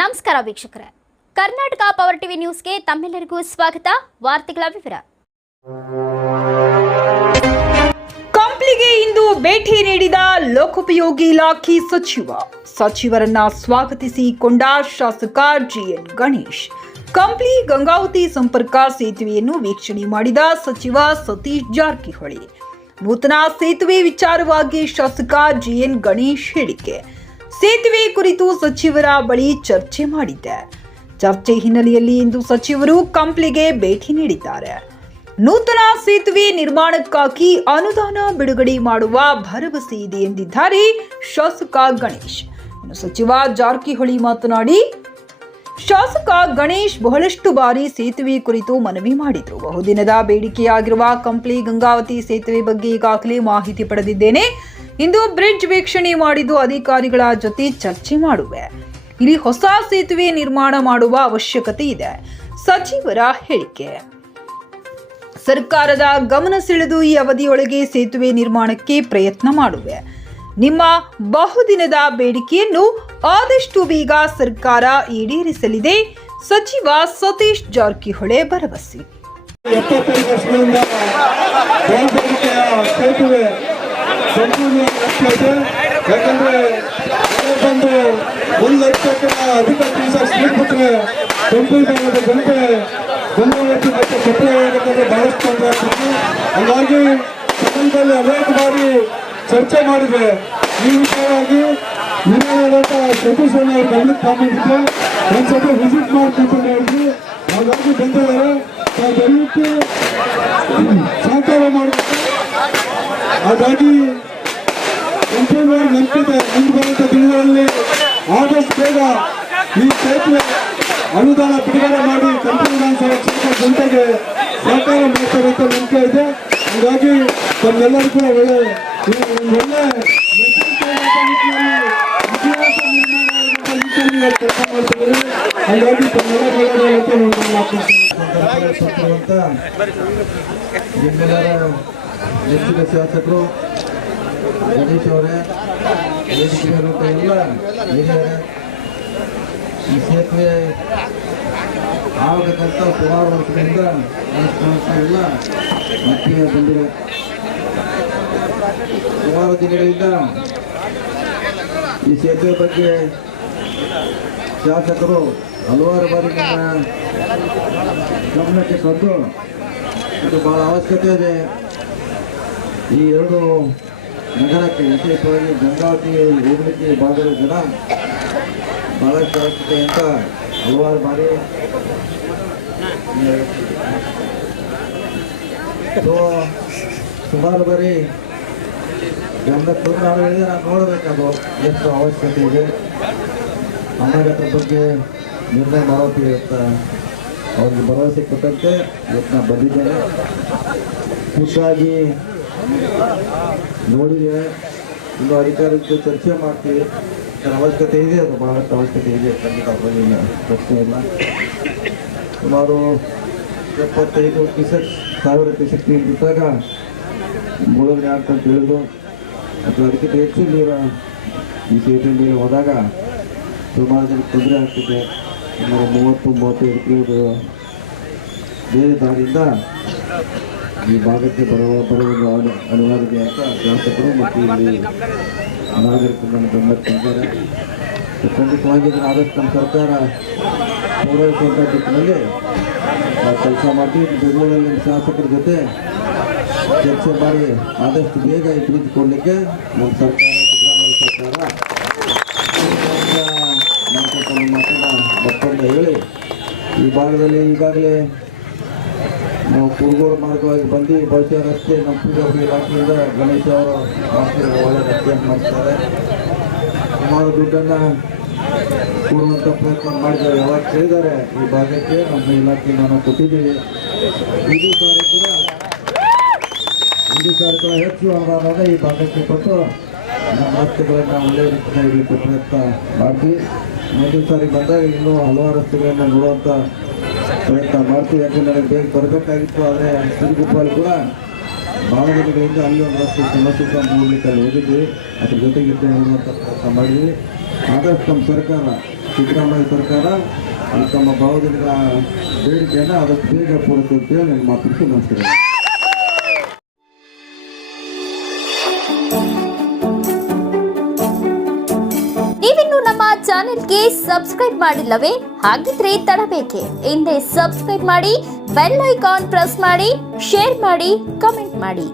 ನಮಸ್ಕಾರ ವೀಕ್ಷಕರೇ, Karnataka power TV ನ್ಯೂಸ್ಗೆ ತಮ್ಮೆಲ್ಲರಿಗೂ ಸ್ವಾಗತ. ವಾರ್ತೆಗಳ ವಿವರ. ಕಂಪ್ಲಿಗೆ ಇಂದು ಭೇಟಿ ನೀಡಿದ ಲೋಕೋಪಯೋಗಿ ಇಲಾಖೆ ಸಚಿವರನ್ನ ಸ್ವಾಗತಿಸಿಕೊಂಡ ಶಾಸಕ ಜಿಎನ್ ಗಣೇಶ್. ಕಂಪ್ಲಿ ಗಂಗಾವತಿ ಸಂಪರ್ಕ ಸೇತುವೆಯನ್ನು ವೀಕ್ಷಣೆ ಮಾಡಿದ ಸಚಿವ ಸತೀಶ್ ಜಾರಕಿಹೊಳಿ. ನೂತನ ಸೇತುವೆ ವಿಚಾರವಾಗಿ ಶಾಸಕ ಜಿಎನ್ ಗಣೇಶ್ ಹೇಳಿಕೆ. ಸೇತುವೆ ಕುರಿತು ಸಚಿವರ ಬಳಿ ಚರ್ಚೆ ಮಾಡಿದ್ದೆ. ಚರ್ಚೆ ಹಿನ್ನೆಲೆಯಲ್ಲಿ ಇಂದು ಸಚಿವರು ಕಂಪ್ಲಿಗೆ ಭೇಟಿ ನೀಡಿದ್ದಾರೆ. ನೂತನ ಸೇತುವೆ ನಿರ್ಮಾಣಕ್ಕಾಗಿ ಅನುದಾನ ಬಿಡುಗಡೆ ಮಾಡುವ ಭರವಸೆ ಇದೆ ಎಂದಿದ್ದಾರೆ ಶಾಸಕ ಗಣೇಶ್. ಇನ್ನು ಸಚಿವ ಜಾರಕಿಹೊಳಿ ಮಾತನಾಡಿ, ಶಾಸಕ ಗಣೇಶ್ ಬಹಳಷ್ಟು ಬಾರಿ ಸೇತುವೆ ಕುರಿತು ಮನವಿ ಮಾಡಿದರು. ಬಹುದಿನದ ಬೇಡಿಕೆಯಾಗಿರುವ ಕಂಪ್ಲಿ ಗಂಗಾವತಿ ಸೇತುವೆ ಬಗ್ಗೆ ಈಗಾಗಲೇ ಮಾಹಿತಿ ಪಡೆದಿದ್ದೇನೆ. ಇಂದು ಬ್ರಿಡ್ಜ್ ವೀಕ್ಷಣೆ ಮಾಡಿದ್ದು ಅಧಿಕಾರಿಗಳ ಜೊತೆ ಚರ್ಚೆ ಮಾಡುವೆ. ಇಲ್ಲಿ ಹೊಸ ಸೇತುವೆ ನಿರ್ಮಾಣ ಮಾಡುವ ಅವಶ್ಯಕತೆ ಇದೆ. ಸಚಿವರ ಹೇಳಿಕೆ. ಸರ್ಕಾರದ ಗಮನ ಸೆಳೆದು ಈ ಅವಧಿಯೊಳಗೆ ಸೇತುವೆ ನಿರ್ಮಾಣಕ್ಕೆ ಪ್ರಯತ್ನ ಮಾಡುವೆ. ನಿಮ್ಮ ಬಹುದಿನದ ಬೇಡಿಕೆಯನ್ನು ಆದಷ್ಟು ಬೇಗ ಸರ್ಕಾರ ಈಡೇರಿಸಲಿದೆ. ಸಚಿವ ಸತೀಶ್ ಜಾರಕಿಹೊಳಿ ಭರವಸೆ. ಯಾಕಂದ್ರೆ ಬಂದು 1 ಲಕ್ಷಕ್ಕಿಂತ ಅಧಿಕ ಸ್ಪೀಡ್ ಬಿಟ್ಟರೆ ಕಂಪ್ಲೀಟ್ ಗಂಟೆ 1 ಲಕ್ಷ ಸಪ್ಲೈ ಆಗಬೇಕಂದ್ರೆ ಬಹಳಷ್ಟು ತೊಂದರೆ ಆಗ್ತಿತ್ತು. ಹಾಗಾಗಿ ಸದನದಲ್ಲಿ ಅನೇಕ ಬಾರಿ ಚರ್ಚೆ ಮಾಡಿದ್ರೆ ಈ ವಿಷಯವಾಗಿ ನಿನ್ನೆಂತ ಸತೀಶ್ ಅವರು ಗಮನಕ್ಕೆ ತಗೊಂಡಿದ್ದೆ. ಒಂದ್ಸತಿ ವಿಸಿಟ್ ಮಾಡ್ಕೊಂಡು ಹೇಳಿದ್ರು. ಹಾಗಾಗಿ ಬಂದಿದ್ದಾರೆ. ದಯವಿಟ್ಟು ಸಹಕಾರ ಮಾಡಬೇಕು. ಹಾಗಾಗಿ ನಂಬಿದೆ ಮುಂದೆ ಬರುವಂತ ದಿನಗಳಲ್ಲಿ ಆದಷ್ಟು ಬೇಗ ಈ ಸೇತುವೆ ಅನುದಾನ ಬಿಡುಗಡೆ ಮಾಡಿ ಕಂಪನಿ ವಿಧಾನಸಭಾ ಕ್ಷೇತ್ರ ಜನತೆಗೆ ಸಹಕಾರ ಮಾಡ್ತಾರೆ ಅಂತ ನಂಬಿಕೆ ಇದೆ. ಹಾಗಾಗಿ ತಮ್ಮೆಲ್ಲರೂ ಕೂಡ ಒಳ್ಳೆ ಕೆಲಸ ಮಾಡ್ತಿದ್ದಾರೆ. ಹಾಗಾಗಿ ತಮ್ಮೆಲ್ಲರ ನೆಚ್ಚಿನ ಶಾಸಕರು ಗಣೇಶ್ ಅವರೇ, ವೇದಿಕೆಯಲ್ಲಿರುವಂಥ ಎಲ್ಲ ಹಿರಿಯರೇ, ಈ ಸೇತುವೆ ಆಗಬೇಕಂತ ಸುಮಾರು ವರ್ಷದಿಂದ ಎಲ್ಲ ಮಟ್ಟಿಗೆ ಬಂದಿದೆ. ಸುಮಾರು ದಿನಗಳಿಂದ ಈ ಸೇತುವೆ ಬಗ್ಗೆ ಶಾಸಕರು ಹಲವಾರು ಬಾರಿ ನನ್ನ ಗಮನಕ್ಕೆ ತಂದು ಇದು ಬಹಳ ಅವಶ್ಯಕತೆ ಇದೆ. ಈ ಎರಡು ನಗರಕ್ಕೆ ವಿಶೇಷವಾಗಿ ಗಂಗಾವತಿ ಹೋಗಲಿಕ್ಕೆ ಭಾಗದ ಜನ ಬಹಳಷ್ಟು ಅವಶ್ಯಕತೆ ಅಂತ ಹಲವಾರು ಬಾರಿ ಸುಮಾರು ಬಾರಿ ಗಮನಕ್ಕೆ ನಾನು ಹೇಳಿದೆ. ನಾನು ನೋಡಬೇಕದು ಎಷ್ಟು ಅವಶ್ಯಕತೆ ಇದೆ, ಆಮೇಲೆ ಅದ್ರ ಬಗ್ಗೆ ನಿರ್ಣಯ ಮಾಡೋದು ಅಂತ ಅವ್ರಿಗೆ ಭರವಸೆ ಕೊಟ್ಟಂತೆ ಇವತ್ತು ನಾನು ಬಂದಿದ್ದೇನೆ. ಖುಷಿಯಾಗಿ ನೋಡಿದ್ದೇವೆ. ಇನ್ನು ಅಧಿಕಾರಿಗಳ ಚರ್ಚೆ ಮಾಡ್ತೀವಿ. ಅವಶ್ಯಕತೆ ಇದೆ, ಅದು ಬಹಳಷ್ಟು ಅವಶ್ಯಕತೆ ಇದೆ. ಖಂಡಿತ ಬರಲಿಲ್ಲ, ಪ್ರಶ್ನೆ ಇಲ್ಲ. ಸುಮಾರು 75,000 ಕ್ಯೂಸೆಕ್ ನೀರು ಬಿಟ್ಟಾಗ ಮುಳುಗಡೆ ಆಗ್ತಂತ ಹೇಳಿದ್ರು. ಮತ್ತು ಅದಕ್ಕಿಂತ ಹೆಚ್ಚು ನೀರು ಈ ಸೇತುವೆ ಮೇಲೆ ಹೋದಾಗ ಸುಮಾರು ಜನಕ್ಕೆ ತೊಂದರೆ ಆಗ್ತಿದೆ. ಸುಮಾರು 30-35 ಕಿಲೋಮೀಟರ್ ಬೇರೆ ದಾರಿಯಿಂದ ಈ ಭಾಗಕ್ಕೆ ಬರುವ ಅನಿವಾರ್ಯತೆ ಅಂತ ಶಾಸಕರು ಮತ್ತು ಇಲ್ಲಿ ನಾಗರಿಕರು ಗಮನಕ್ಕೆ ತಂದಿದ್ದಾರೆ. ಖಂಡಿತವಾಗಿ ಆದಷ್ಟು ನಮ್ಮ ಸರ್ಕಾರ ಪೂರೈಸುವಂಥ ದಿಕ್ಕಿನಲ್ಲಿ ಕೆಲಸ ಮಾಡಿ ಬೆಂಗಳೂರಲ್ಲಿ ಶಾಸಕರ ಜೊತೆ ಚರ್ಚೆ ಮಾಡಿ ಆದಷ್ಟು ಬೇಗ ಈ ಬ್ರಿಡ್ಜ್ ಕೊಡಲಿಕ್ಕೆ ನಮ್ಮ ಸರ್ಕಾರ, ಸಿದ್ದರಾಮಯ್ಯ ಸರ್ಕಾರ ಮಾತನ್ನು ಮತ್ತೊಮ್ಮೆ ಹೇಳಿ, ಈ ಭಾಗದಲ್ಲಿ ಈಗಾಗಲೇ ನಾವು ಕುರುಗೋಡು ಮಾರ್ಗವಾಗಿ ಬಂದು ಬಹುಶಃ ರಸ್ತೆ ನಮ್ಮ ಪೂಜಾರಿ ಇಲಾಖೆಯಿಂದ ಗಣೇಶ್ ಅವರು ಮಾಡ್ತಿದ್ದಾರೆ, ಒಳ್ಳೆ ರಸ್ತೆ ಮಾಡ್ತಾರೆ. ಸುಮಾರು ದುಡ್ಡನ್ನು ಕೊಡುವಂಥ ಪ್ರಯತ್ನ ಮಾಡಿದ್ದಾರೆ. ಯಾವಾಗ ಕೇಳಿದ್ದಾರೆ ಈ ಭಾಗಕ್ಕೆ ನಮ್ಮ ಇಲಾಖೆಯಿಂದ ನಾವು ಕೊಟ್ಟಿದ್ದೀವಿ. ಇದು ಸಾರಿ ಕೂಡ ಹೆಚ್ಚು ಅನುದಾನ ಈ ಭಾಗಕ್ಕೆ ಕೊಟ್ಟು ನಮ್ಮ ರಸ್ತೆಗಳನ್ನು ಒಳ್ಳೆಯ ರೀತಿಯಲ್ಲಿ ಇಡಲಿಕ್ಕೆ ಪ್ರಯತ್ನ ಮಾಡ್ತೀವಿ. ಮುಂದಿನ ಸಾರಿ ಬಂದಾಗ ಇನ್ನೂ ಹಲವಾರು ರಸ್ತೆಗಳನ್ನು ನೋಡುವಂಥ ಪ್ರಯತ್ನ ಮಾಡ್ತೀವಿ. ಯಾಕಂದರೆ ನನಗೆ ಬೇಗ ಬರಬೇಕಾಗಿತ್ತು. ಆದರೆ ಸಿರುಗುಪ್ಪಲ್ಲಿ ಕೂಡ ಭಾಳ ದಿನಗಳಿಂದ ಅಲ್ಲಿ ಒಂದು ರಸ್ತೆ ಸಮಸ್ಯೆ ನೋಡಲಿಕ್ಕೆ ಅಲ್ಲಿ ಹೋಗಿದ್ವಿ. ಅದ್ರ ಜೊತೆಗೆ ನೋಡುವಂಥ ಪ್ರಯತ್ನ ಮಾಡಿದ್ವಿ. ಆದಷ್ಟು ನಮ್ಮ ಸರ್ಕಾರ ಸಿದ್ದರಾಮಯ್ಯ ಸರ್ಕಾರ ತಮ್ಮ ಬಹುದಿನದ ಬೇಡಿಕೆಯನ್ನು ಆದಷ್ಟು ಬೇಗ ಪೂರೈಸುತ್ತೆ ಅಂತೇಳಿ ನಾನು ಮಾತನಾಡ್ತೀನಿ. ನಮಸ್ಕಾರ. ನೀವಿನ್ನು ನಮ್ಮ ಚಾನೆಲ್ಗೆ ಸಬ್ಸ್ಕ್ರೈಬ್ ಮಾಡಿಲ್ಲವೇ? ಹಾಗಿದ್ರೆ ತಡಬೇಕೆ? ಹಿಂದೆ ಸಬ್ಸ್ಕ್ರೈಬ್ ಮಾಡಿ, ಬೆಲ್ ಐಕಾನ್ ಪ್ರೆಸ್ ಮಾಡಿ, ಶೇರ್ ಮಾಡಿ, ಕಮೆಂಟ್ ಮಾಡಿ.